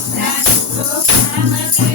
That's the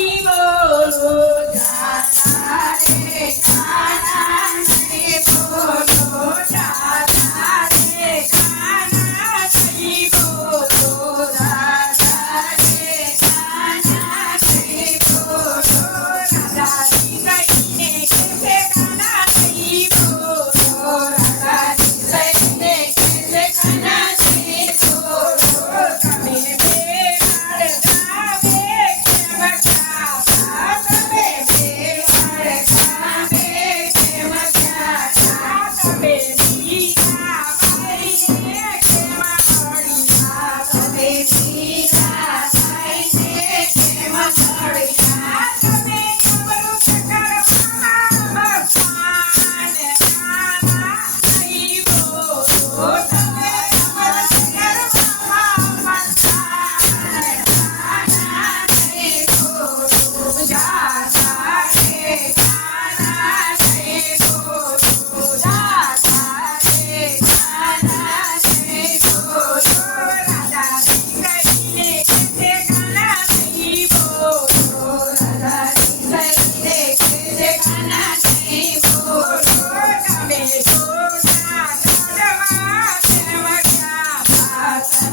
Jesus.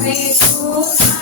Jesus.